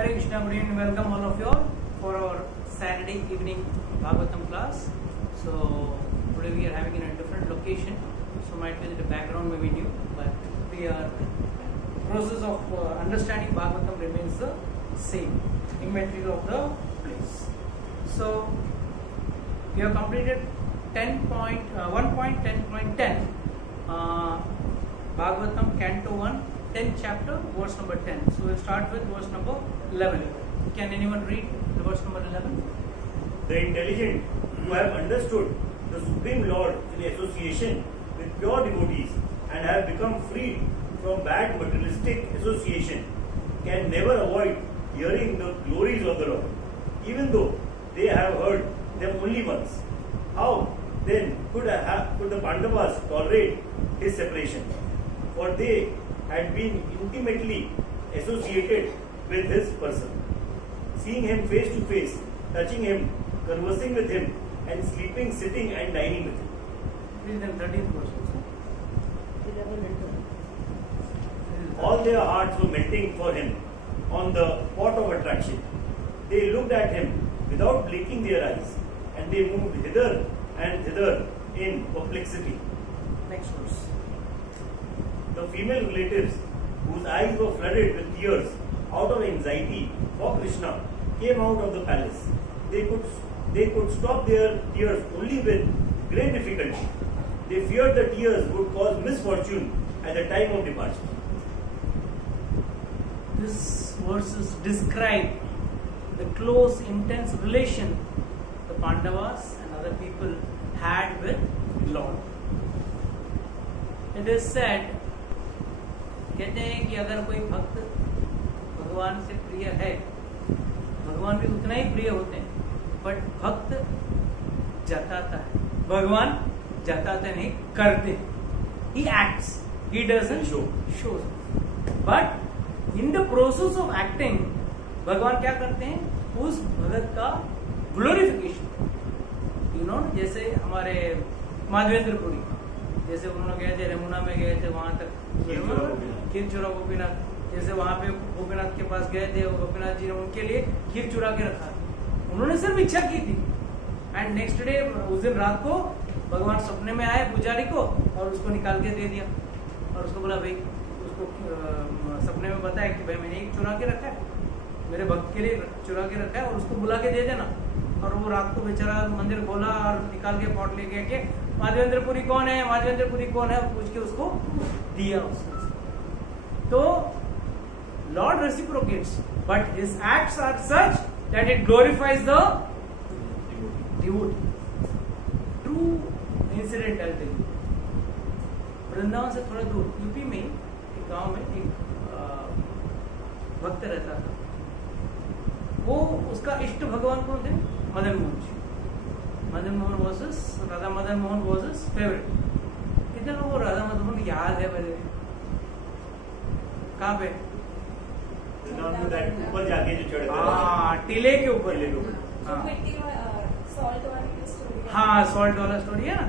Hare Krishna, good evening, welcome all of you all for our Saturday evening Bhagavatam class. So today we are having in a different location, so might be the background may be new, but we are process of understanding Bhagavatam remains the same, inventory of the place. So we have completed 1.10.10 Bhagavatam Canto 1 10th chapter, verse number 10. So we'll start with verse number 11. Can anyone read the verse number 11? The intelligent who have understood the Supreme Lord in association with pure devotees and have become freed from bad materialistic association can never avoid hearing the glories of the Lord, even though they have heard them only once. How then could the Pandavas tolerate his separation? For they had been intimately associated with his person, seeing him face to face, touching him, conversing with him, and sleeping, sitting, and dining with him. Read the 13th verse. All their hearts were melting for him on the spot of attraction. They looked at him without blinking their eyes, and they moved hither and thither in perplexity. Next verse. The female relatives, whose eyes were flooded with tears out of anxiety for Krishna, came out of the palace. They could stop their tears only with great difficulty. They feared the tears would cause misfortune at the time of departure. This verses describe the close, intense relation the Pandavas and other people had with Lord. It is said, कहते हैं कि अगर कोई भक्त भगवान से प्रिय है, भगवान भी उतना ही प्रिय होते हैं, बट भक्त जताता है, भगवान जताते नहीं, करते. He acts, he doesn't shows. But in the process of acting, भगवान क्या करते हैं? उस भगत का ग्लोरिफिकेशन. You know, जैसे हमारे माधवेंद्रपुरी, जैसे उन्होंने गए थे, रमुना में गए थे, वहां तक खीर चूरा गोपीनाथ, जैसे वहां पे गोपीनाथ के पास गए थे, गोपीनाथ जी ने उनके लिए खीर चूरा के रखा. उन्होंने सिर्फ इच्छा की थी, एंड नेक्स्ट डे उस दिन रात को भगवान सपने में आए पुजारी को और उसको निकाल के दे दिया, और उसको बोला भाई, उसको सपने में बताया कि भाई मैंने एक चुरा के रखा है, मेरे भक्त के लिए चुरा के रखा है, और उसको बुला के दे देना. और वो रात को बेचारा मंदिर खोला और निकाल के पॉट ले गया कि माधवेंद्रपुरी कौन है, माधवेंद्रपुरी कौन है, पूछ के उसको दिया उसको. तो lord reciprocates, but his acts are such that it glorifies the devotee. True incident I tell you. Vrindavan से थोड़ा दूर यूपी में एक गांव में एक भक्त रहता था. वो उसका इष्ट भगवान कौन थे? Madan Mohan ji. Madan Mohan versus Radha Madan Mohan versus favourite. कितने लोगों को राधा मदन मोहन याद है? मेरे कहाँ पे? ऊपर जाके जो चढ़ते हैं, टीले के ऊपर. हाँ, सॉल्ट वाला स्टोरी है ना,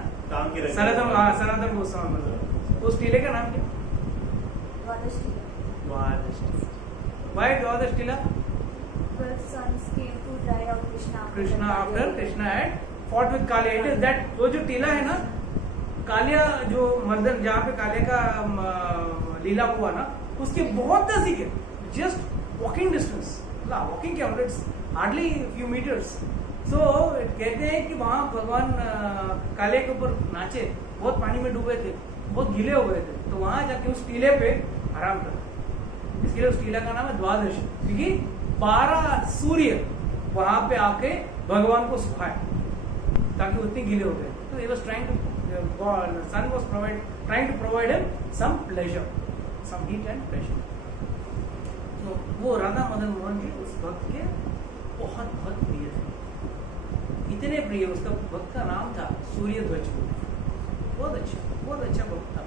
सनातन गोस्वामी. उस टीले का नाम क्या? Why Dwadash Tila? 12 sons came to dry out Krishna after Krishna had fought with Kalia. It is that वो जो टीला है ना, कालिया जो मर्दन जहाँ पे कालिया का लीला हुआ ना, उसके बहुत नजदीक है, जस्ट वॉकिंग डिस्टेंस. वॉकिंग क्या, हार्डली फ्यू मीटर्स. सो कहते हैं कि वहाँ भगवान कालिया के ऊपर नाचे, बहुत पानी में डूबे थे, बहुत गीले हो गए थे, तो वहां जाके उस टीले पे आराम कर. इसके लिए उस टीला का नाम है द्वादश, क्योंकि 12 सूर्य वहां पे आके भगवान को सुखाए, ताकि उतने गीले हो गए. तो he was trying to sun was trying to provide him some pleasure, some heat and pleasure. तो वो राधा मदन मोहन जी उस भक्त के बहुत बहुत प्रिय थे, इतने प्रिय. उसका भक्त का नाम था सूर्यध्वज. बहुत अच्छा भक्त था.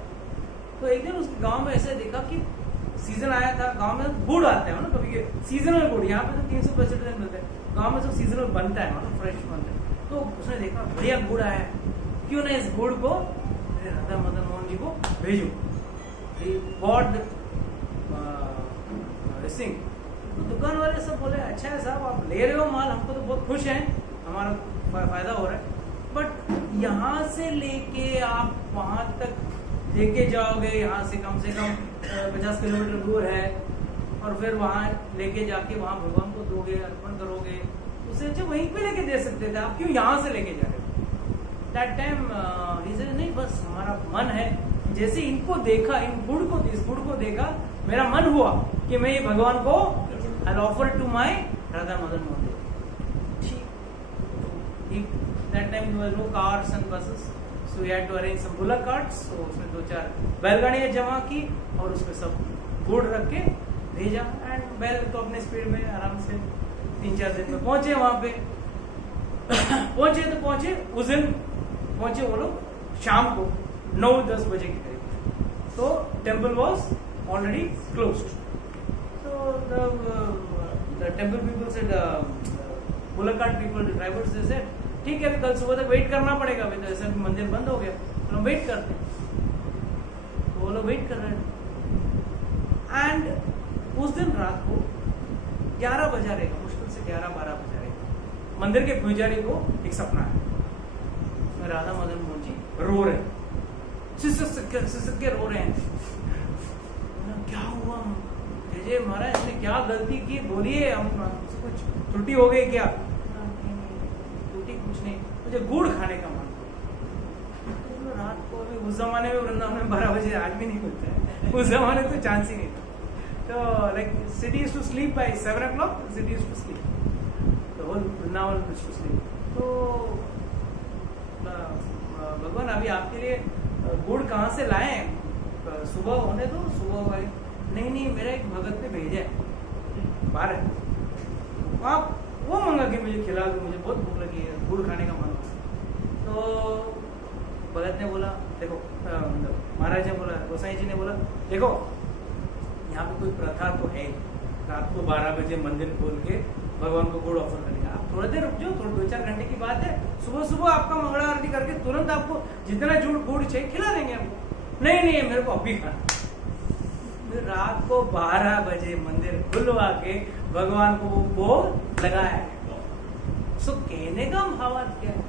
तो एक दिन उसके गांव में ऐसे देखा कि सीजन आया था, गांव में गुड़ आता है ना, कभी सीजनल गुड़, यहाँ पे तो 365 दिन मिलते हैं, गांव में सब सीजनल बनता है, मतलब फ्रेश बनता है. तो उसने देखा बढ़िया गुड़ आया है, क्यों ना इस गुड़ को राधा मदन मोहन जी को भेजो. He bought the तो दुकान वाले सब बोले अच्छा है साहब, आप ले रहे हो माल, हमको तो बहुत खुश हैं, हमारा फायदा हो रहा है, बट यहाँ से लेके आप वहां तक लेके जाओगे, यहाँ से कम 50 किलोमीटर दूर है, और फिर वहां लेके जाके वहां भगवान को दोगे, अर्पण करोगे, उससे अच्छा वहीं पे लेके दे सकते थे, आप क्यों यहाँ से लेके जा रहे हो? दैट टाइम नहीं, बस हमारा मन है, जैसे इनको देखा, इस गुड़ को देखा, मेरा मन हुआ कि मैं ये भगवान को I'll offer to my Radha Madan Mandir. That time there were no cars and buses, so we had to arrange some bullock carts. So उसमें 2-4 बैलगाड़ियाँ जमा की और उसमें सब गुड़ रख के भेजा, एंड बैल तो अपने स्पीड में आराम से 3-4 दिन में पहुंचे वहां पे। पहुंचे उस दिन पहुंचे वो लोग शाम को 9-10 बजे के करीब, तो temple was already closed. So the temple people said, bullock cart people, the drivers, they said, ठीक है, कल सुबह तक वेट करना पड़ेगा, अभी तो ऐसा मंदिर बंद हो गया, तो हम वेट करते हैं। तो वो लोग वेट कर रहे हैं, एंड उस दिन रात को 11 बजा रहेगा, मुश्किल से 11-12 बजा रहेगा, मंदिर के पुजारी को एक सपना है, उसमें राधा मदन मोहन जी रो रहे हैं, सिसक के रो रहे हैं। क्या हुआ जय महाराज, ने क्या गलती की, बोलिए, हम कुछ त्रुटि हो गई क्या? त्रुटि कुछ नहीं, मुझे गुड़ खाने का मन। तो रात को अभी उस जमाने में वृंदावन में 12 बजे आज भी नहीं मिलता है, उस जमाने तो चांस ही नहीं था। तो like city is to sleep by 7 o'clock, city is to sleep, the whole Vrindavan is to sleep. तो भगवान अभी आपके लिए गुड़ कहाँ से लाए? सुबह होने दो, सुबह भाई। नहीं, मेरा एक भगत ने भेजा है बाहर है, आप वो मंगा के मुझे खिला दो, मुझे बहुत भूख लगी है, गुड़ खाने का मन हो। तो भगत ने बोला, देखो, महाराज ने बोला, गोसाई जी ने बोला, देखो यहाँ पे कोई प्रथा तो है, रात को 12 बजे मंदिर खोल के भगवान को गुड़ ऑफर करेगा, आप थोड़ा देर रुक जाओ, 2-4 घंटे की बात है, सुबह आपका मंगला आरती करके तुरंत आपको जितना गुड़ चाहिए खिला देंगे हमको। नहीं, मेरे को अभी खाना। रात को 12 बजे मंदिर खुलवा के भगवान को वो लगाया है। सो कहने का भावार्थ क्या है?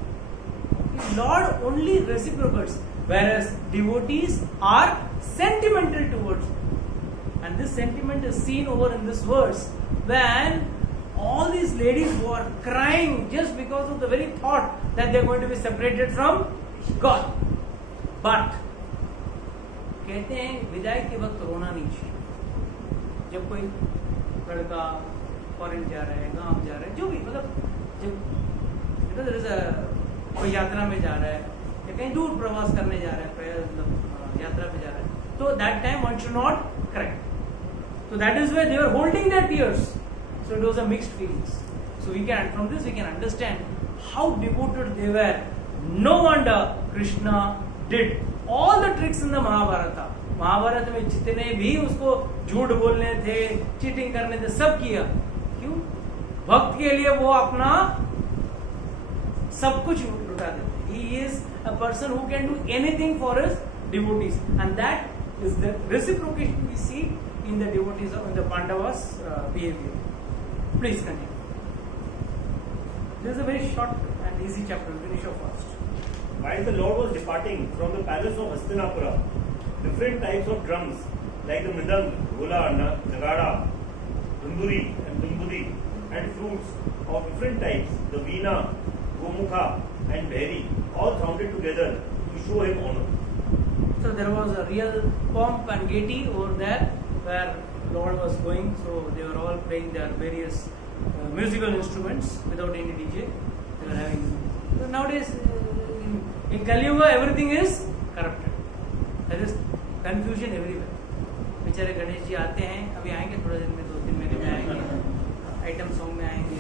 Lord only reciprocates, whereas devotees are sentimental towards him. And this sentiment is seen over in this verse, when all these ladies were crying just because of the very thought that they are going to be separated from God. But कहते हैं विदाई के वक्त रोना नहीं चाहिए। जब कोई लड़का फॉरेन जा रहा है, गांव जा रहा है, जो भी, मतलब जब कोई यात्रा में जा रहा है या कहीं दूर प्रवास करने जा रहा है, यात्रा पे जा रहा है, तो that time one should not cry. So that is where they were holding their tears. So it was a mixed feelings. So from this we can understand how devoted they were. No wonder Krishna did all the tricks in the Mahabharata. Mahabharata में जितने भी उसको झूठ बोलने थे, cheating करने थे, सब किया। क्यों? भक्त के लिए वो अपना सब कुछ लुटा देते। He is a person who can do anything for his devotees, and that is the reciprocation we see in the devotees of the Pandavas' behavior. Please continue. This is a very short and easy chapter. We'll finish off fast. While the Lord was departing from the palace of Hastinapura, different types of drums like the mridang, gola, nagada, dunduri and dumbudi, and flutes of different types, the veena, gomukha and bheri, all sounded together to show him honor. So there was a real pomp and gaiety over there where Lord was going. So they were all playing their various musical instruments without any DJ. They were having. So nowadays in Kali Yuga everything is corrupted. There is confusion everywhere. बेचारे गणेश जी आते हैं, अभी आएंगे थोड़े दिन में, 2-3 महीने में आएंगे, आइटम सॉन्ग में आएंगे,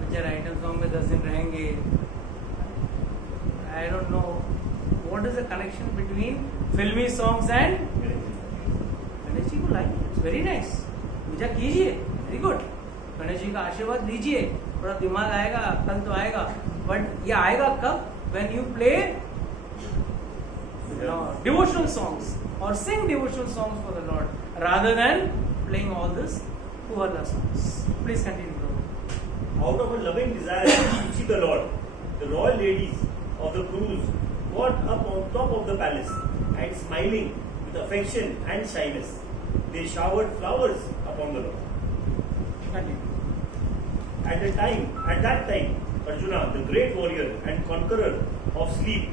बेचारे आइटम सॉन्ग में 10 दिन रहेंगे। I don't know what is the connection between filmy songs and Ganesh ji को लाइक, इट्स वेरी नाइस, पूजा कीजिए, वेरी गुड, गणेश जी का आशीर्वाद लीजिए, थोड़ा दिमाग आएगा, अक्ल तो आएगा, बट ये आएगा कब? When you play devotional songs or sing devotional songs for the Lord, rather than playing all this who are the sons. Please continue. Out of a loving desire to see the Lord, the royal ladies of the cruise got up on top of the palace and smiling with affection and shyness, they showered flowers upon the Lord. Continue. At that time, Arjuna, the great warrior and conqueror of sleep,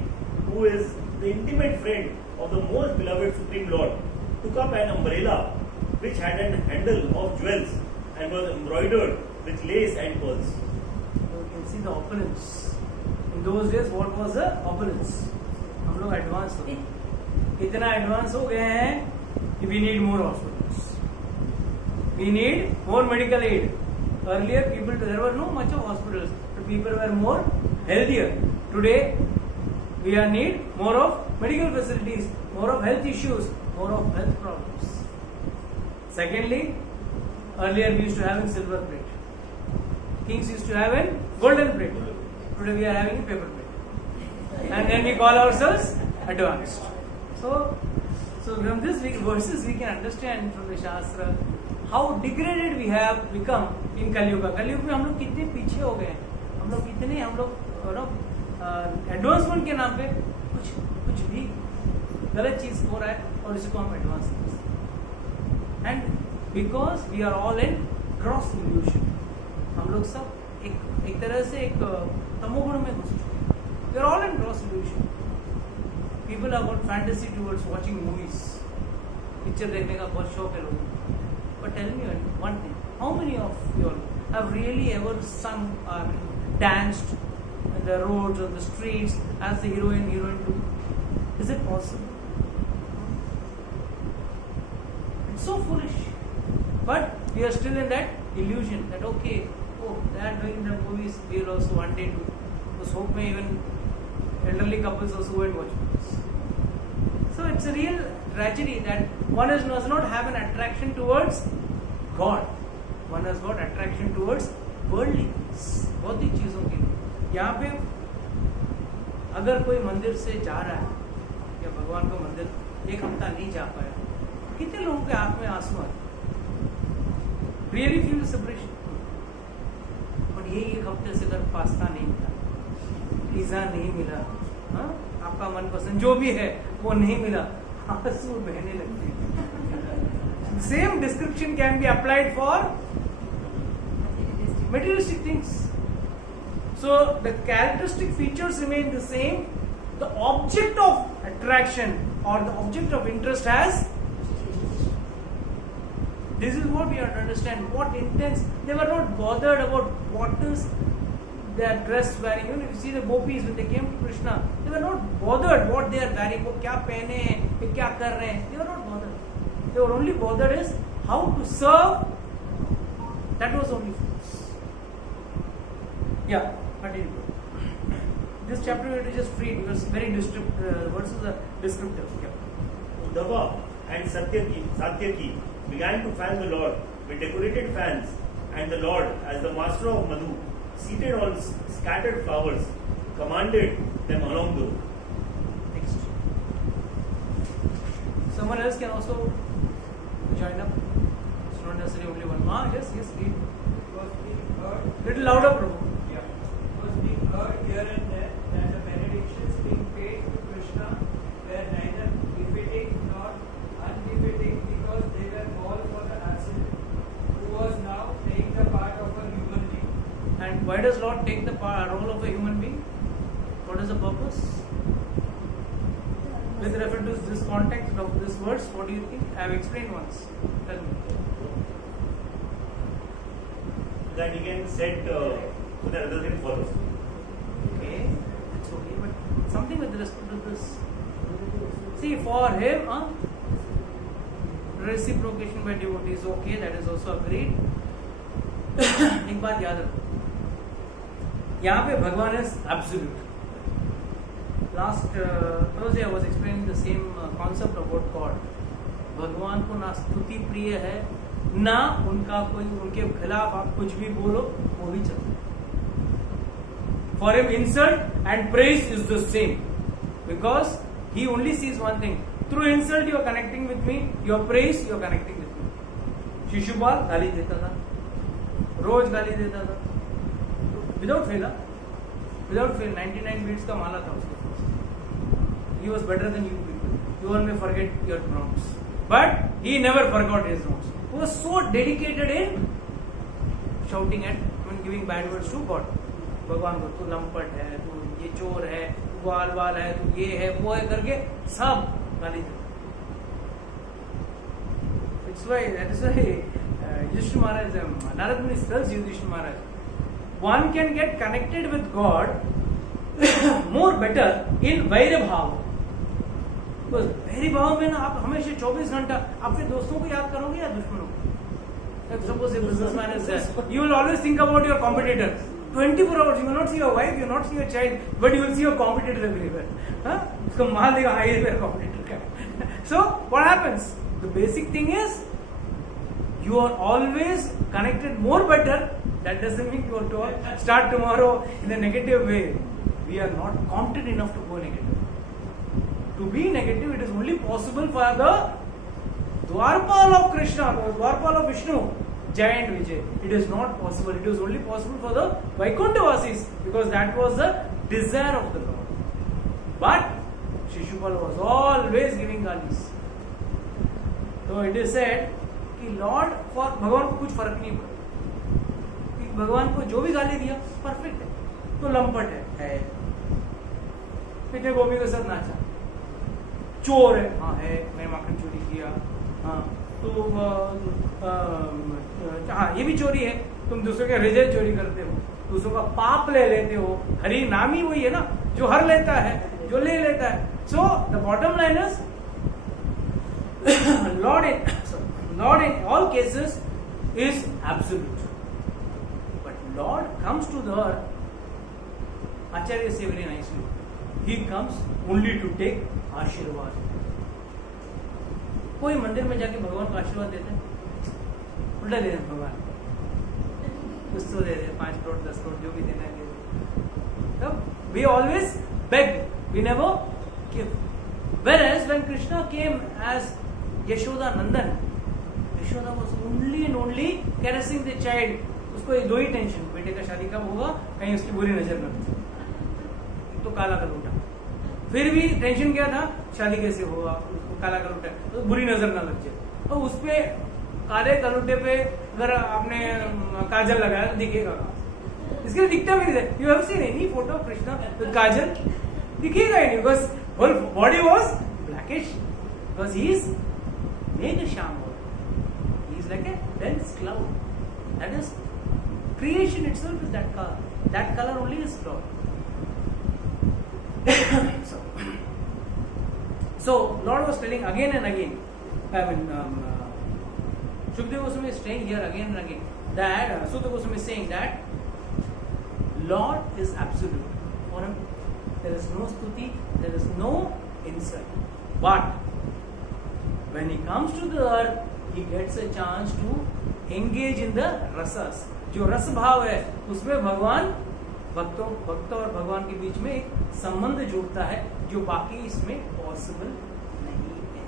who is the intimate friend of the most beloved Supreme Lord, took up an umbrella which had an handle of jewels and was embroidered with lace and pearls. You can see the opulence. In those days, what was the opulence? हम लोग advance हो गए, इतना advance हो गए हैं कि we need more hospitals. We need more medical aid. Earlier, there were no much of hospitals, but people were more healthier. Today, we need more of medical facilities, more of health issues, more of health problems. Secondly, earlier we used to have a silver plate. Kings used to have a golden plate. Today we are having a paper plate. And then we call ourselves advanced. So from this verses we can understand from the Shastra how degraded we have become in Kali Yuga. Kali Yuga में हम लोग कितने पीछे हो गए हैं, हम लोग एडवांसमेंट के नाम पे कुछ भी गलत चीज हो रहा है और इसको हम एडवांस समझते हैं. And because we are all in cross illusion, हम लोग सब एक तरह से एक तमोगुण में घुस चुके हैं. We are all in cross illusion. People are got fantasy towards watching movies, picture देखने का बहुत शौक है लोगों को. But tell me one thing, how many of you all have really ever सung, danced in the roads or the streets as the heroine do? Is it possible? It's so foolish. But we are still in that illusion that okay, they are doing the movies, we will also one day do. Us hope may even elderly couples also go and watch movies. So it's a real tragedy that one does not have an attraction towards God. One has got attraction towards worldly things, भौतिक चीजों के लिए. यहाँ पे अगर कोई मंदिर से जा रहा है या भगवान का मंदिर एक हफ्ता नहीं जा पाया, कितने लोगों के आंख में आंसू आए? Really feel separation. बट ये एक हफ्ते से अगर पास्ता नहीं मिला, पिज्जा नहीं मिला, आपका मनपसंद जो भी है वो नहीं मिला, आंसू बहने लगते हैं. Same description can be applied for materialistic things. So the characteristic features remain the same. The object of attraction or the object of interest has. This is what we have to understand. What intents? They were not bothered about what is their dress wearing. Even if you see the gopis when they came to Krishna, they were not bothered what they are wearing. वो क्या पहने हैं, ये क्या कर रहे हैं. They were not bothered. They were only bothered is how to serve. That was only. Yeah, continue. This chapter we have to just read because very descriptive. Verses are descriptive. Yeah. Uddhava and Satyaki began to fan the Lord with decorated fans, and the Lord, as the master of Madhu, seated on scattered flowers, commanded them along the road. Next. Someone else can also join up. It's not necessarily only one. Yes, read. It was being heard. Little louder, Prabhu. Being heard here and there that the benedictions being paid to Krishna were neither befitting nor unbefitting because they were all for the absolute, who was now playing the part of a human being. And why does Lord take the role of a human being? What is the purpose? With reference to this context of this verse, what do you think? I have explained once. Tell me. That he can set so that other thing follows. Okay, that's okay, but something with respect to this. See, for him, reciprocation by devotees, okay, that is also agreed. एक बात याद रखो, यहाँ पे भगवान is absolute. Last Thursday I was explaining the same concept about God. भगवान को ना स्तुति प्रिय है, ना उनका कोई उनके खिलाफ आप कुछ भी बोलो वो भी चलता है. For him, insult and praise is the same because he only sees one thing. Through insult, you are connecting with me. Your praise, you are connecting with me. Shishupal गाली देता था, रोज गाली देता था, विदाउट फेल, 99 बीट्स का माला था उसके पास. He was better than you people. You all may forget your wrongs, but he never forgot his wrongs. He was so dedicated in shouting at and giving bad words to God. भगवान को तू लंपट है, तू ये चोर है, तू बाल बाल है, तू ये है वो है करके सब गाली देता. It's why that is why Yudhishthira Maharaj, Narad Muni tells Yudhishthira Maharaj, one can get connected with God more better in वैर भाव. बस वैर भाव में ना आप हमेशा 24 घंटा अपने दोस्तों को याद करोगे या दुश्मनों को. Suppose a businessman is there, you will always think about your competitor. 24 hours you will not see your wife, you will not see your child, but you will see your competitor everywhere. उसको मार देगा, हाँ ये मेरा competitor का. So what happens? The basic thing is you are always connected more better. That doesn't mean you have to start tomorrow in a negative way. We are not competent enough to go negative. To be negative, it is only possible for the Dwarpal of Krishna, the Dwarpal of Vishnu, Jai and Vijay. It is not possible. It is only possible for the Vaikuntha-vasis, because that was the desire of the Lord. But Shishupal was always giving galis. So it is said कि Lord, for भगवान को कुछ फर्क नहीं पड़ा कि भगवान को जो भी गाली दिया परफेक्ट है, तो लंपट है, पिटे गोभी के साथ नाचा, चोर है, हाँ है, मैंने माखन चोरी किया, हाँ तो हाँ ये भी चोरी है, तुम दूसरों के रिजल्ट चोरी करते हो, दूसरों का पाप ले लेते हो. हरि नाम ही वही है ना जो हर लेता है, जो ले लेता है. So the bottom line is Lord in all cases is absolute, but Lord comes to the earth. Acharya say very nicely, he comes only to take आशीर्वाद. कोई मंदिर में जाके भगवान को आशीर्वाद देते हैं, उल्टा दे देते भगवान, कुछ तो दे दे, 5 करोड़ 10 करोड़ जो भी देना है. तब we always beg, we never give. Whereas when Krishna came as Yashoda Nandan, Yashoda was only and only caressing the child. उसको दो ही टेंशन, बेटे का शादी कब होगा, कहीं उसकी बुरी नजर न लगे, तो काला कलूटा. फिर भी टेंशन क्या था, शादी कैसे होगा, उसको काला कलूटा तो बुरी नजर ना लग जाए. तो उस पे काले कलूटे पे अगर आपने काजल लगाया तो दिखेगा, इसके लिए दिखता भी नहीं. You have seen any photo of Krishna with kajal, दिखेगा ही नहीं, because whole body was blackish, because he is Meghshyam. He is like a dense cloud. That is, creation itself is that color. That color only is Lord. So Lord was telling again and again. I mean, Shukadeva Goswami is saying here again and again that Sutta Goswami is saying that Lord is absolute. For him, there is no stuti, there is no insult. But when he comes to the earth, he gets a chance to engage in the rasas. जो रस भाव है उसमें भगवान भक्त और भगवान के बीच में एक संबंध जुड़ता है जो बाकी इसमें पॉसिबल नहीं है.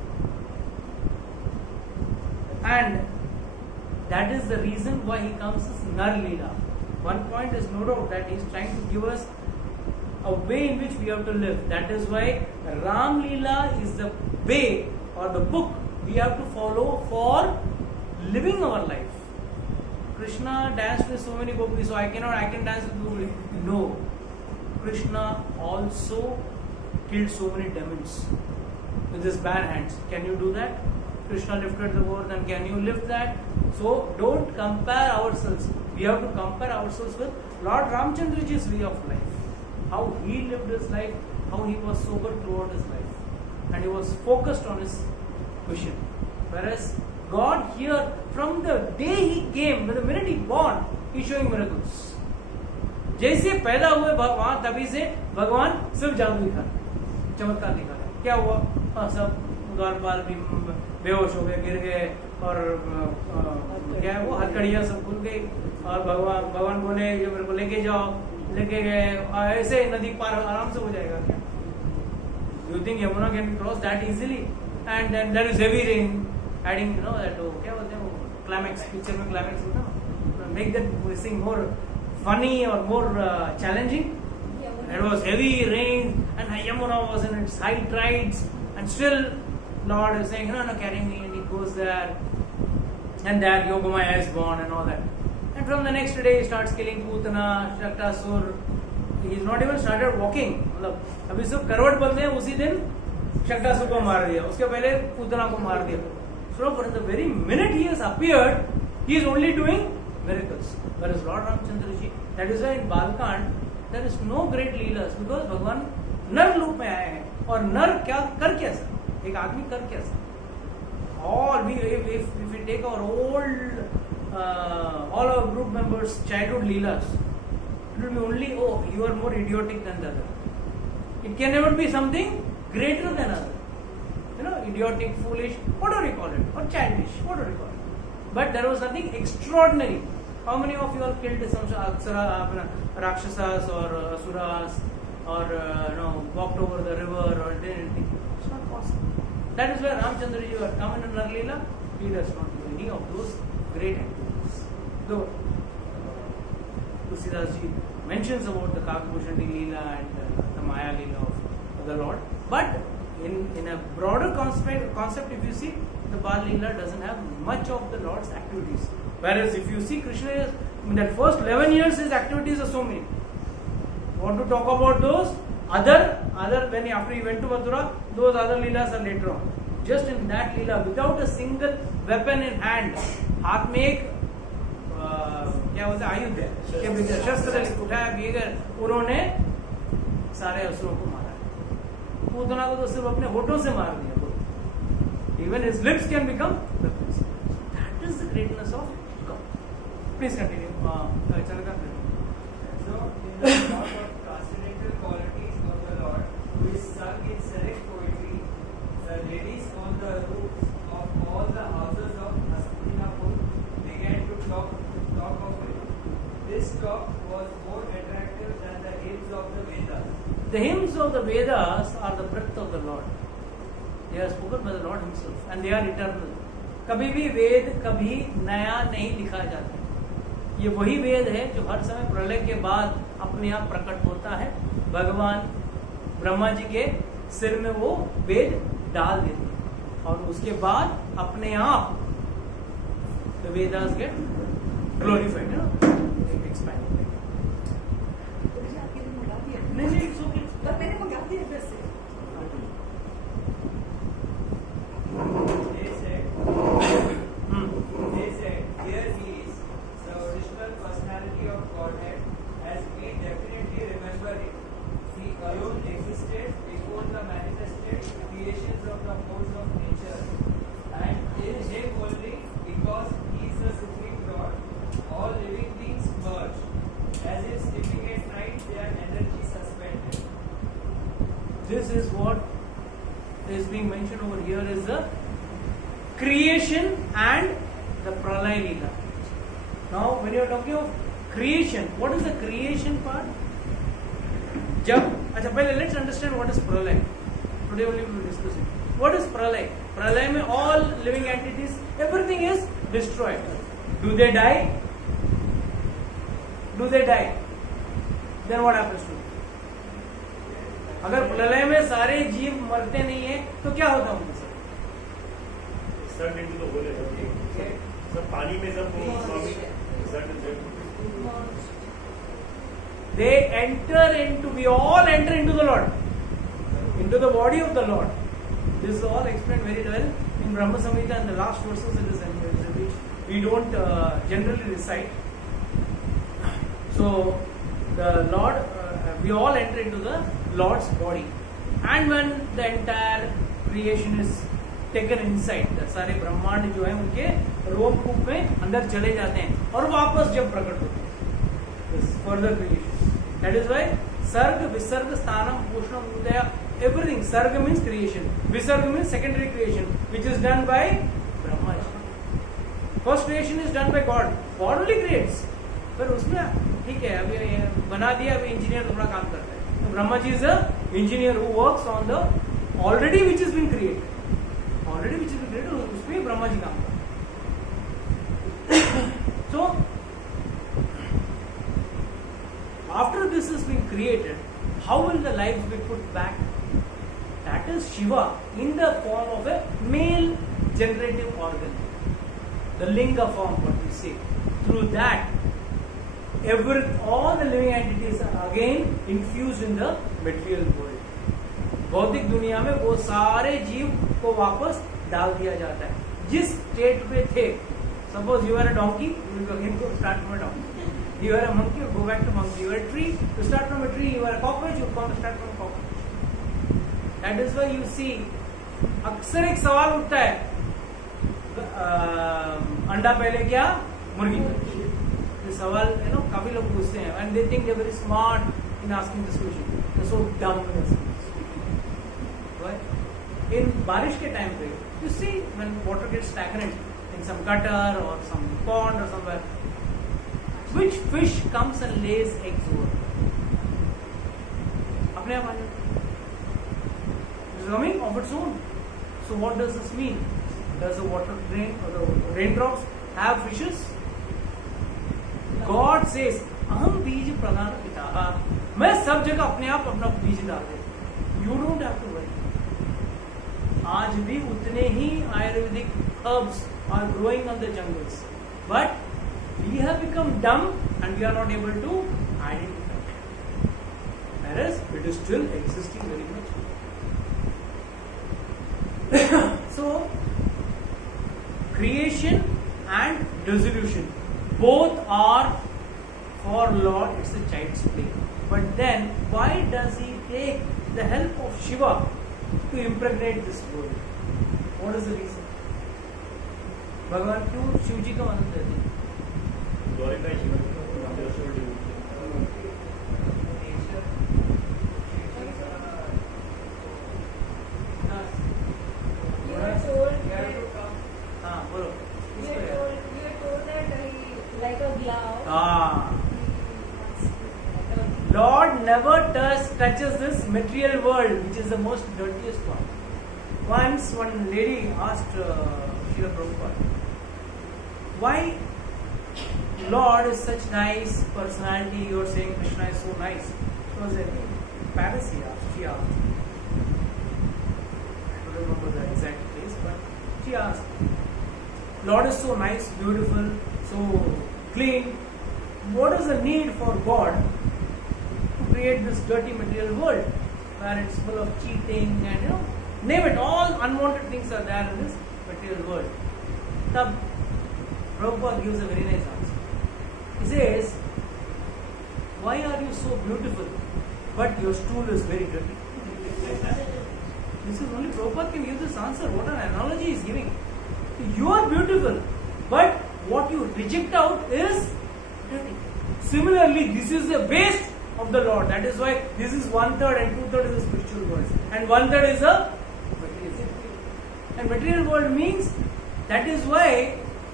And that is the reason why he comes as Nar Leela. One point is no doubt that he is trying to give us a way in which we have to live. That is why Ram Leela is the way or the book we have to follow for living our life. Krishna danced with so many gopis, so I can dance with gopis. No. Krishna also killed so many demons with his bare hands. Can you do that? Krishna lifted the Govardhan. Can you lift that? So don't compare ourselves. We have to compare ourselves with Lord Ramchandraji's way of life. How he lived his life, how he was sober throughout his life. And he was focused on his mission. Whereas God here, from the day he came, the minute he born, he is showing miracles. जैसे पैदा हुए वहां तभी से भगवान सिर्फ जादू दिखा, चमत्कार दिखा रहे. क्या हुआ? सब द्वारपाल भी बेहोश हो गए, गिर गए, और क्या है वो हथकड़ियां सब खुल गई, और भगवान बोले ये मेरे को लेके जाओ, लेके गए, ऐसे नदी पार आराम से हो जाएगा क्या? You think Yamuna can be crossed that easily? And then there is heavy rain, adding that क्या बोलते हैं वो क्लाइमैक्स, पिक्चर में क्लाइमैक्स होता है, make that seen more funny or more challenging. It was heavy rain and Yamuna was in its high tides, and still Lord is saying, no, carry me, and he goes there, and there Yogamaya is born and all that. And from the next day he starts killing Putana, Shaktasur. He's not even started walking. मतलब अभी सिर्फ करवट बदले हैं, उसी दिन शक्टासुर को मार दिया, उसके पहले पूतना को मार दिया. So from the very minute he has appeared, he is only doing miracles. Whereas Lord Ramchandra ji, that is why in Balkand there is no great leelas, because भगवान नर रूप में आए हैं, और नर क्या कर क्या सकता, एक आदमी कर क्या सकता. All we if we take our all our group members childhood leelas, it will be only, oh, you are more idiotic than the other. It can never be something greater than other. You know, idiotic, foolish, whatever you call it, or childish, whatever you call it. But there was nothing extraordinary. How many of you are killed some Rakshasas or Asuras, or walked over the river or did anything? It's not possible. That is why Ramchandra ji was come in Narlila. He does not do any of those great activities. Though Tusidas ji mentions about the Kakabhushani Leela and the Maya Leela of the Lord, but in a broader concept, if you see, the Bal Leela doesn't have much of the Lord's activities. Whereas if you see Krishna, in that first 11 years, his activities are so many. Want to talk about those? Other when after he went to Mathura, those other Leelas are later on. Just in that Leela, without a single weapon in hand, हाथ में एक क्या बोलते आयुध है, शस्त्र उठाया बिगर, उन्होंने सारे असुरों को मारा. पूतना को तो सिर्फ अपने होठों से मार दिया. Even his lips can become weapons. That is the greatness of God. Please continue. So, in the thought of transcendental qualities of the Lord, who is sung in select poetry, the ladies on the roofs of all the houses of Hastinapur began to talk of it. This talk was more attractive than the hymns of the Vedas. The hymns of the Vedas are the breath of the Lord. They are spoken by the Lord Himself, and they are eternal. कभी भी वेद कभी नया नहीं लिखा जाता. ये वही वेद है जो हर समय प्रलय के बाद अपने आप प्रकट होता है. भगवान ब्रह्मा जी के सिर में वो वेद डाल देते हैं, और उसके बाद अपने आप the Vedas get glorified, you know, expand. नहीं, it's okay. मैंने मंगा दिया वैसे. They said, here he is, the original personality of Godhead, as we definitely remember him. He alone existed before the manifested creations of the modes of nature, and in him only, because he is the supreme Lord, all living beings merge, as if sleeping at night, their energy suspended. This is what is being mentioned over here is the creation and the Pralay Leela. Now, when you are talking of creation, what is the creation part? अच्छा पहले let's understand what is Pralay. Today only we will discuss it. What is Pralay? Pralay में all living entities, everything is destroyed. Do they die? Do they die? Then what happens to them? अगर प्रलय में सारे जीव मरते नहीं है तो क्या होता है उनके साथ? Sunk into the whole earth. सब पानी में सब They enter into, we all enter into the Lord, into the body of the Lord. This is all explained very well in Brahma Samhita, and the last verses it is which we don't generally recite. So the Lord, we all enter into the Lord's body, and when the entire creation is taken inside, the सारे ब्रह्मांड जो है उनके रोमकूप में अंदर चले जाते हैं और वापस जब प्रकट होते हैं, this further creation. That is why सर्ग विसर्ग स्थानम पोषणम उदय, everything. सर्ग means creation, विसर्ग means secondary creation, which is done by Brahma. First creation is done by God. God only creates. पर उसमें ठीक है, अभी बना दिया, अभी इंजीनियर थोड़ा काम करता है. Brahma ji is a engineer who works on the already which has been created. Already which has been created, उसमें ब्रह्मा जी काम करते हैं. So, after this has been created, how will the lives be put back? That is Shiva in the form of a male generative organ. The linga form, what we say. Through that, all the living entities are again infused in the material world. भौतिक दुनिया में वो सारे जीव को वापस डाल दिया जाता है जिस स्टेट पे थे. Suppose you are a donkey, you will again go start from a donkey. You are a monkey, you go back to monkey. You are a tree, you start from a tree. You are a cockroach, you come start from a cockroach. That is why you see, अक्सर एक सवाल उठता है, अंडा पहले क्या, मुर्गी? ये सवाल काफी लोग पूछते हैं, and they think they are very smart in asking this question. They are so dumb in asking this question. Why? In बारिश के टाइम पे, you see when water gets stagnant in some gutter or some pond or somewhere, which fish comes and lays eggs over? अपने आप आ जाता है. It is coming of its own. So what does this mean? Does the water drain or the raindrops have fishes? God says, अहम बीज प्रदान पिता. मैं सब जगह अपने आप अपना बीज डाल देता. You don't have to worry. आज भी उतने ही Ayurvedic herbs are growing on the jungles, but we have become dumb and we are not able to identify it. Whereas it is still existing very much. So, creation and dissolution both are for Lord, it's a child's play. But then, why does he take the help of Shiva to impregnate this world? What is the reason? भगवान क्यों शिव जी का मदद लेते हैं? Glorify Shiva, understood you. You were told हाँ बोलो. you were told that he like a glove. हाँ. Lord never touches this material world, which is the most dirtiest one. Once one lady asked Srila Prabhupada, why Lord is such nice personality, you are saying Krishna is so nice. It was in Paris she asked. I don't remember the exact place, but she asked, Lord is so nice, beautiful, so clean. What is the need for God to create this dirty material world where it's full of cheating and name it, all unwanted things are there in this material world. Tab Prabhupada gives a very nice answer. He says, why are you so beautiful but your stool is very dirty? This is only Prabhupada can give this answer. What an analogy he is giving. You are beautiful, but what you reject out is dirty. Similarly, this is the waste of the Lord. That is why this is 1/3 and 2/3 is the spiritual world, and 1/3 is the material world. And material world means, that is why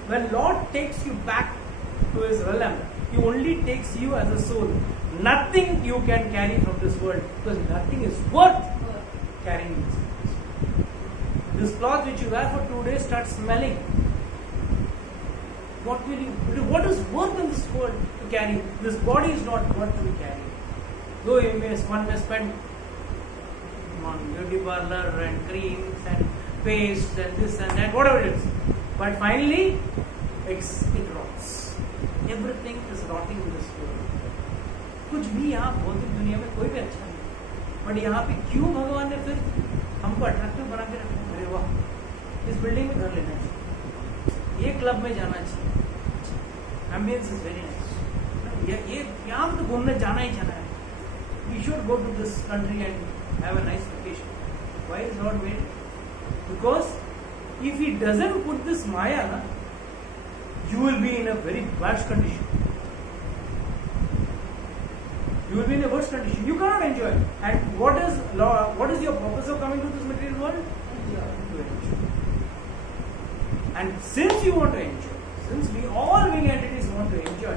when Lord takes you back to His realm, He only takes you as a soul. Nothing you can carry from this world, because nothing is worth carrying this world. This cloth which you wear for 2 days starts smelling. What is worth in this world to carry? This body is not worth to be carried. Though one may spend on beauty parlor and creams and paste and this and that, whatever it is. But finally, it rots. Everything is rotting in this world. कुछ भी यहाँ भौतिक दुनिया में कोई भी अच्छा नहीं, बट यहाँ पे क्यों भगवान ने फिर हमको अट्रैक्टिव बना के रखा? अरे वाह, इस बिल्डिंग में घर लेना चाहिए, ये क्लब में जाना चाहिए, एम्बियंस इज वेरी नाइस, ये यहाँ तो घूमने जाना ही जाना है. We should go to this country and have a nice vacation. Why is Lord made? Because if He doesn't put this Maya, you will be in a very worse condition. You will be in a worse condition. You cannot enjoy. And what is your purpose of coming to this material world? To enjoy. And since you want to enjoy, since we all living entities want to enjoy,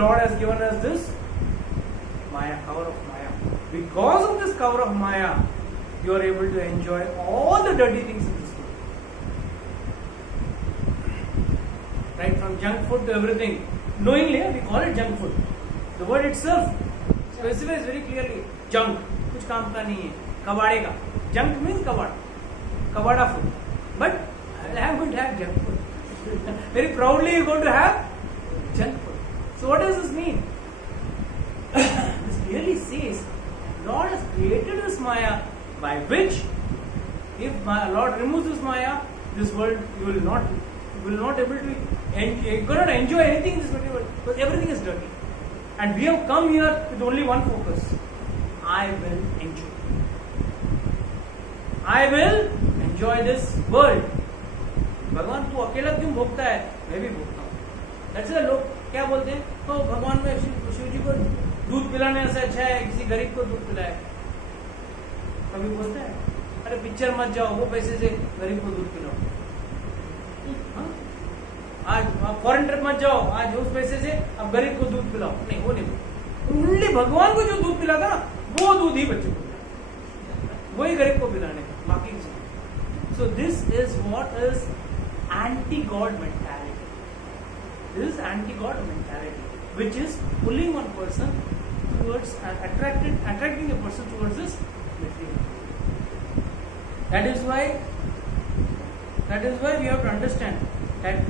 Lord has given us this Maya, cover of Maya. Because of this cover of Maya, you are able to enjoy all the dirty things in this world. right from junk food to everything. Knowingly, we call it junk food. The word itself specifies very clearly junk, कुछ काम का नहीं है, कबाड़े का. Junk means कबाड़ा food. But I am going to have junk food. Very proudly you are going to have junk food. So what does this mean? This clearly says Lord has created this Maya by which, if my Lord removes this Maya, this world you will not able to you cannot enjoy anything in this material world because everything is dirty. And we have come here with only one focus: I will enjoy. I will enjoy this world. भगवान तू अकेला क्यों भोगता है? मैं भी भोगता हूँ. That's why लोग क्या बोलते हैं? तो भगवान में शिव जी को दूध पिलाने से अच्छा है किसी गरीब को दूध पिलाए. कभी बोलते हैं अरे पिक्चर मत जाओ, वो पैसे से गरीब को दूध पिलाओ. आज फॉरेन ट्रिप मत जाओ, आज उस पैसे से अब गरीब को दूध पिलाओ. नहीं, वो नहीं. ओनली भगवान को जो दूध पिलाता ना वो दूध ही बच्चों को पिलाता, वही गरीब को पिलाने का, बाकी. So this is what is anti God mentality. This is anti-God mentality, which is pulling one person towards attracting a person towards this material. That is why we have to understand that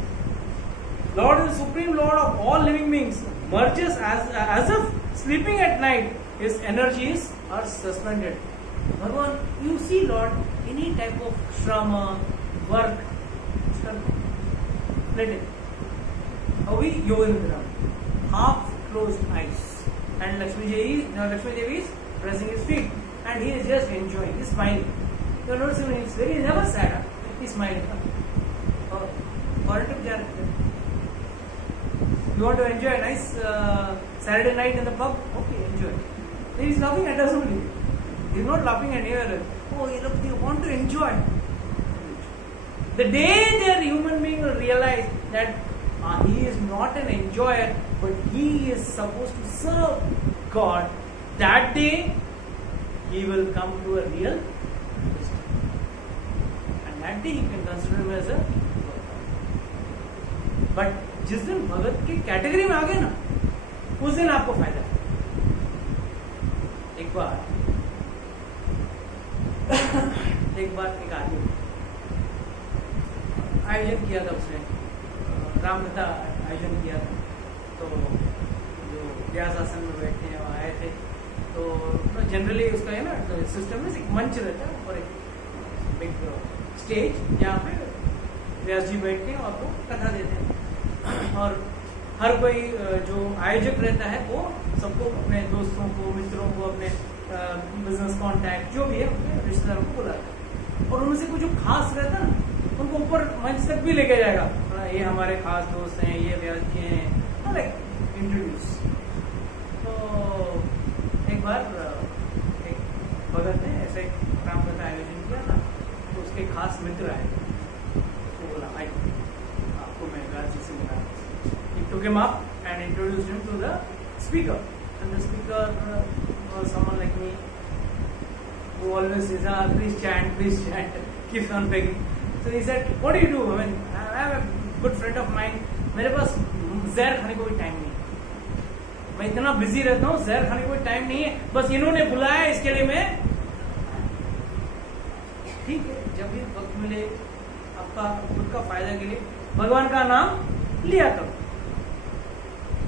Lord is the supreme Lord of all living beings, merges as if sleeping at night, his energies are suspended. Bhagavan, you see Lord, any type of shrama, work, let it. We Yogendra, half closed eyes, and Lakshmi Devi is pressing his feet, and he is just enjoying. He's smiling. You are noticing he's never sad. He's smiling. You want to enjoy a nice Saturday night in the pub? Okay, enjoy. He is laughing at us only. He is not laughing at anyone else. Oh, you want to enjoy. The day their human being will realize that he is not an enjoyer, but he is supposed to serve God, that day he will come to a real wisdom. And that day he can consider him as a God. But जिस दिन भगत की category में आ गए ना, उस दिन आपको फायदा है. एक बार एक आदमी आयोजन किया था, उसने रामकथा आयोजन किया था. तो जो व्यास आसन में बैठते हैं वहाँ आए थे. तो जनरली उसका है ना तो सिस्टम में एक मंच रहता है और एक बिग स्टेज जहाँ पे व्यास जी बैठते हैं और वो कथा देते हैं. और हर कोई जो आयोजक रहता है वो सबको, अपने दोस्तों को, मित्रों को, अपने बिजनेस कॉन्टैक्ट जो भी है अपने रिश्तेदारों को बुलाता है. और उनसे कुछ जो खास रहता है ना उनको ऊपर मंच तक भी लेके जाएगा. ये हमारे खास दोस्त हैं, ये व्यास जी हैं, लाइक इंट्रोड्यूस. तो एक बार एक भगत ने ऐसे रामकथा आयोजन किया था. तो उसके खास मित्र आए. तो बोला आई आपको मैं व्यास जी से मिला. He took him up and introduced him to the speaker. And the speaker was someone like me who always says, please chant, keeps on begging. So he said, what do you do? I mean, I have a good friend of mine. मेरे पास जहर खाने को भी time नहीं है. मैं इतना busy रहता हूँ, जहर खाने को भी टाइम नहीं है. बस इन्होंने बुलाया, इसके लिए मैं ठीक है. जब भी वक्त मिले आपका खुद का फायदा के लिए भगवान का नाम लिया करो.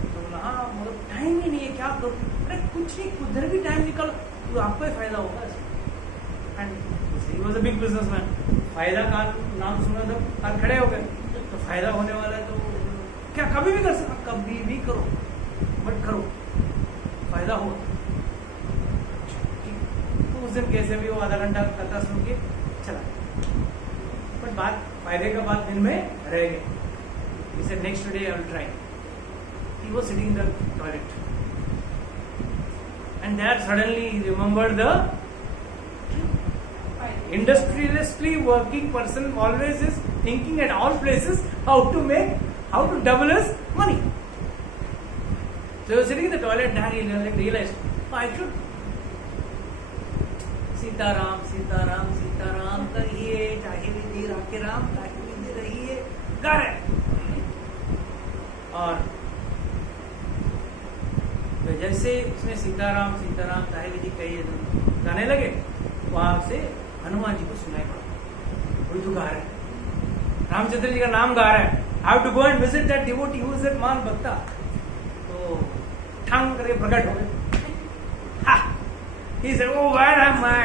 तो बोला हाँ मतलब टाइम ही नहीं है, क्या करो? अरे कुछ नहीं, उधर भी टाइम निकालो तो आपको ही फायदा होगा. And he was a big businessman. फायदा का नाम सुना तो आप खड़े हो गए. तो फायदा होने वाला है तो क्या कभी भी कर सकते, कभी भी करो, बट करो, फायदा होगा. तो उस दिन कैसे भी वो आधा घंटा कथा सुन के चला. बट बात फायदे का बात दिन में रह गए. He said next day I will try. He was sitting in the toilet, and there suddenly he remembered the industriously working person always is thinking at all places how to double his money. So he was sitting in the toilet, and he realized, oh, I should Sitaram Sitaram Sitaram करिए, चाहे भी देर आके राम, चाहे भी देर रहिए, गा रहे. और तो जैसे उसने सीताराम सीताराम ताहिर जी कही गाने लगे, वहां से हनुमान जी को सुनाई पड़ा कोई तो गा रहा है, रामचंद्र जी का नाम गा रहा है, how to go and visit that devotee who is that मान भक्ता। तो ठंग करके प्रकट हो गए। He said, "Oh, where am I?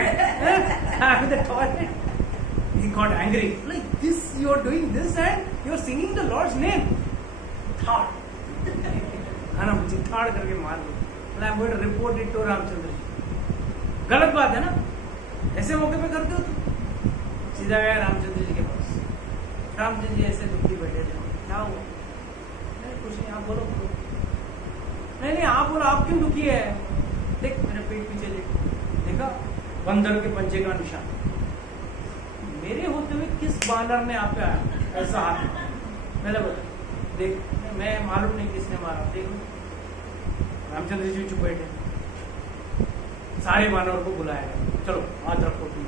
I'm in the toilet." He got angry. Like this, you are doing this and you are singing the Lord's name. Thard. है ना, मुझे थाड़ करके मार दो। I am going to report it to Ramchandra ji. गलत बात है ना, ऐसे मौके पे करते हो तुम। सीधा गया रामचंद्र जी के पास। रामचंद्र जी ऐसे दुखी बैठे थे, क्या हुआ? नहीं कुछ नहीं, आप बोलो। नहीं आप बोलो, आप क्यों दुखी है? देख मेरे पेट पीछे देखा, बंदर के पंजे का निशान। मेरे होते हुए किस बानर ने आप पे आया ऐसा हाथ? मैंने बोला देख, मैं मालूम नहीं किसने मारा, देख। रामचंद्र जी चुप बैठे, सारे बानरों को बुलाया गया, चलो हाथ रखो तुम।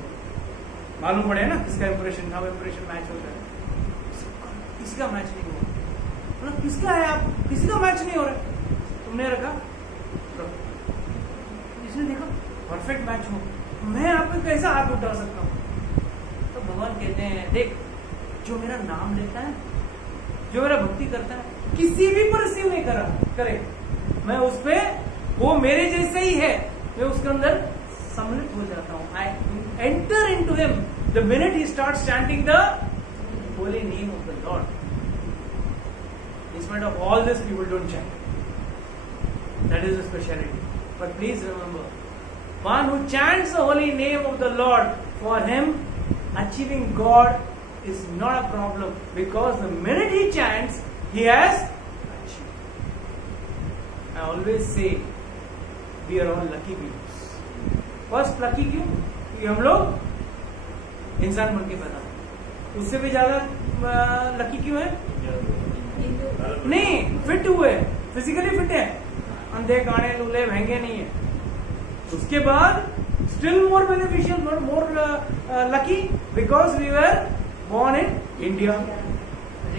मालूम पड़े ना किसका इंप्रेशन था, इंप्रेशन मैच होता है। किसी का मैच नहीं हुआ, मतलब किसका है आप, किसी का मैच नहीं हो रहा है, तुमने रखा, इसने देखा परफेक्ट मैच हो, मैं आप पे कैसा हाथ उठा सकता हूँ? तो भगवान कहते हैं देख, जो मेरा नाम लेता है, जो मेरा भक्ति करता है, किसी भी पर रिसीव नहीं करे, मैं उस पे, वो मेरे जैसे ही है, मैं उसके अंदर सम्मिलित हो जाता हूँ। I enter into him the minute he starts chanting the holy name of the Lord. In spite of all this, people don't chant. That is the speciality. But please remember, one who chants the holy name of the Lord, for him achieving God is not a problem, because the minute he chants, he has achieved. I always say, we are all lucky beings. First lucky क्यों? क्योंकि हम लोग इंसान बन के पैदा हुए। उससे भी ज्यादा लकी क्यों है? नहीं, फिट हुए, फिजिकली फिट है, अंधे काने लूले महंगे नहीं है। उसके बाद still more beneficial, not more lucky, because we were born in India.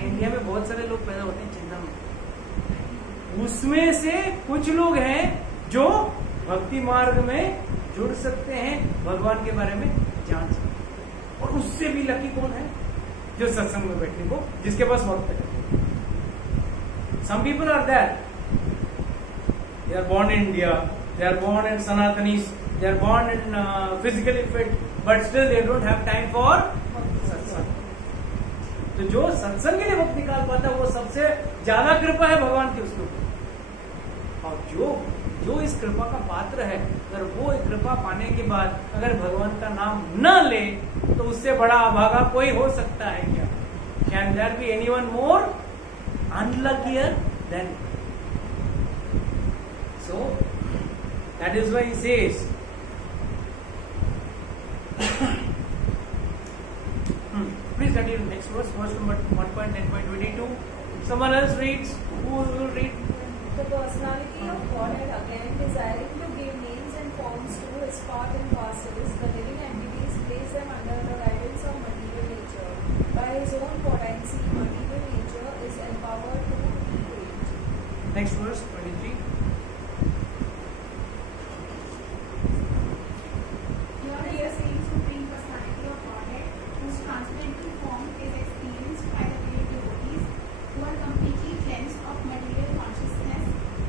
India में बहुत सारे लोग पैदा होते हैं चिंता में, उसमें से कुछ लोग हैं जो भक्ति मार्ग में जुड़ सकते हैं, भगवान के बारे में जान सकते हैं। और उससे भी लकी कौन है? जो सत्संग में बैठने को, जिसके पास वक्त है। Some people are there. They are born in India. They are born in Sanatanis. They are born in physically fit, but still they don't have time for सत्संग। तो जो सत्संग के लिए वक्त निकाल पाता है, वो सबसे ज्यादा कृपा है भगवान की उसके ऊपर। और जो इस कृपा का पात्र है, अगर वो कृपा पाने के बाद अगर भगवान का नाम न ले, तो उससे बड़ा अभागा कोई हो सकता है क्या? Can there be anyone more unluckier than? So that is why he says, please continue next verse, verse number 1.10.22. Someone else reads. Who will read? The personality of Godhead, again desiring to give names and forms to his part and parcels, the living entities place them under the guidance of material nature. By his own potency, material nature is empowered to create. Next verse 23. Here he is saying supreme personality of Godhead, whose transcendental form is experienced by the great devotees who are completely cleansed of material consciousness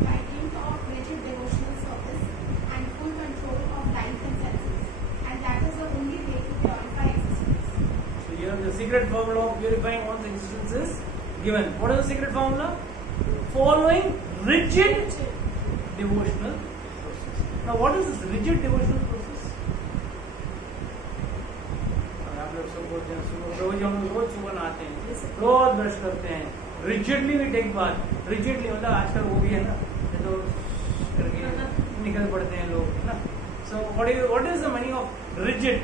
by dint of rigid devotional service and full control of life and senses, and that is the only way to purify existence. So here the secret formula of purifying one's existence is given. What is the secret formula? Following rigid devotional process. Now what is this rigid devotional process? आप लोग सब बोलते हैं रोज हम रोज सुबह नहाते हैं, रोज brush करते हैं, रिजिडली भी टेक बात, रिजिडली मतलब आजकल वो भी है ना, तो करके निकल पड़ते हैं लोग, है ना। So what is the meaning of rigid?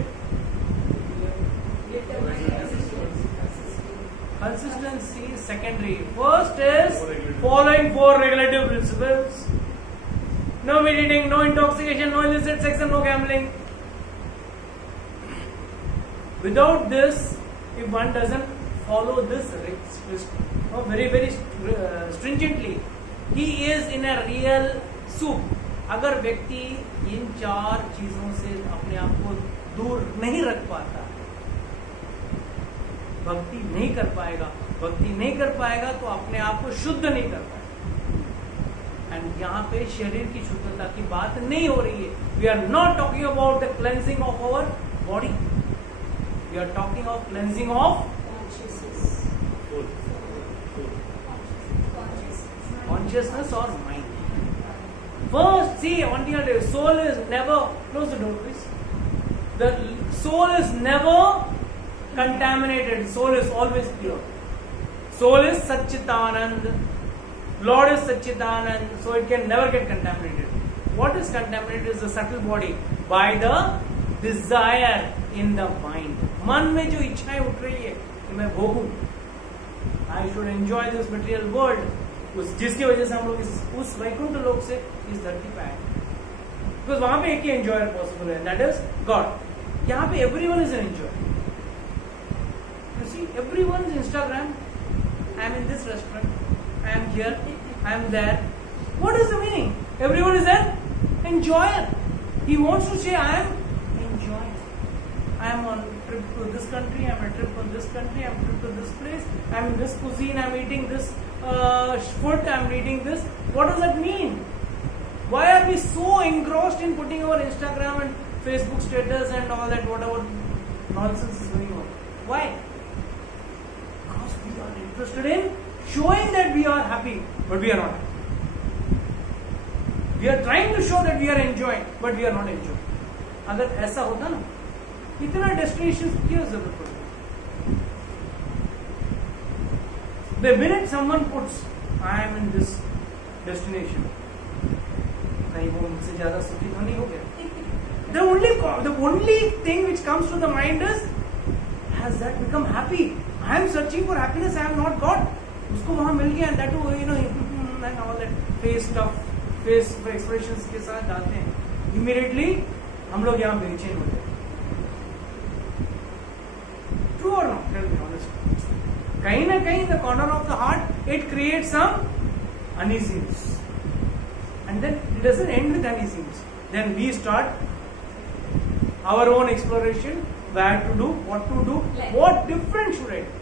Consistency is secondary. First is following 4 regulative principles. No meat eating, no intoxication, no illicit sex and no gambling. Without this, if one doesn't follow this very very stringently. He is in a real soup. अगर व्यक्ति इन 4 चीजों से अपने आप को दूर नहीं रख पाता, भक्ति नहीं कर पाएगा, भक्ति नहीं कर पाएगा तो अपने आप को शुद्ध नहीं कर पाएगा। एंड यहाँ पे शरीर की शुद्धता की बात नहीं हो रही है। We are not talking about the cleansing of our body, we are talking of cleansing of consciousness or mind. First, see, on the other, soul is never, close the door please. The soul is never contaminated. Soul is always pure. Soul is Satchitanand. Lord is Satchitanand. So it can never get contaminated. What is contaminated is the subtle body by the desire in the mind. मन में जो इच्छाएं उठ रही है कि मैं भोगूं, I should enjoy this material world, जिसकी वजह से हम लोग उस वैकुंठ लोक से इस धरती पे आए, बिकॉज वहां पे एक ही एंजॉयर पॉसिबल है, दैट इज गॉड। यहाँ पे everyone is an enjoyer. You see everyone is Instagram, I am in this restaurant, I am here, I am there. What is the meaning? Everyone is an enjoyer. He wants to say I am enjoying, I am on trip to this country, I am on a trip from this country, I am on a trip to this place, I am in this cuisine, I am eating this food, I am eating this. What does that mean? Why are we so engrossed in putting our Instagram and Facebook status and all that, whatever nonsense is going on? Why? Because we are interested in showing that we are happy, but we are not. We are trying to show that we are enjoying, but we are not enjoying. अगर ऐसा होता ना, इतना destination की क्यों जरूरत पड़ती? The minute someone puts, I am in this destination, नहीं वो मुझसे ज्यादा सुखी तो नहीं हो गया? The only thing which comes to the mind is, has that become happy? I am searching for happiness, I am not God. उसको वहां मिल गया, and that too, you know, and all that face stuff, face expressions के साथ डालते हैं, immediately हम लोग यहाँ बेचैन हो जाते हैं। True or not? Tell me honestly. कहीं ना कहीं the corner of the heart, it creates some uneasiness, and then it doesn't end with uneasiness. Then we start our own exploration. Where to do, what to do, what different should I do?